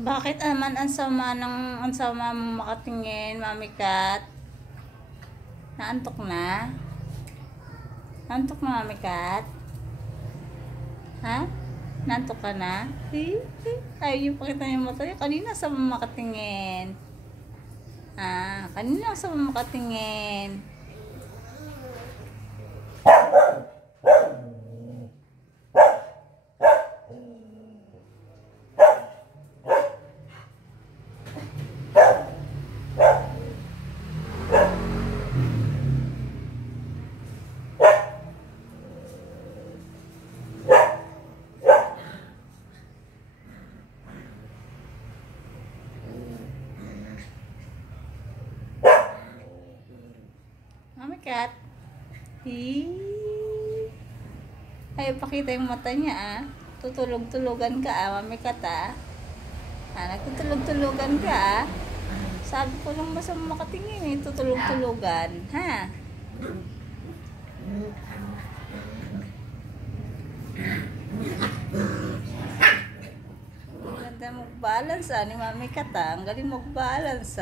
Bakit naman ang sama mo makatingin, Mami Kat? Naantok na? Naantok na, Mami Kat? Ha? Naantok ka na? Ayaw niyo pakita yung mata niyo. Kanina sa makatingin. Kanina sa makatingin. Mami Kat. Ayaw pakita yung mata niya Tutulog-tulogan ka Mami Kat nagtutulog-tulogan ka Sabi ko lang basta makatingin tutulog-tulogan. Ha? Ganda mag-balance ni Mami Kat Ang galing mag-balance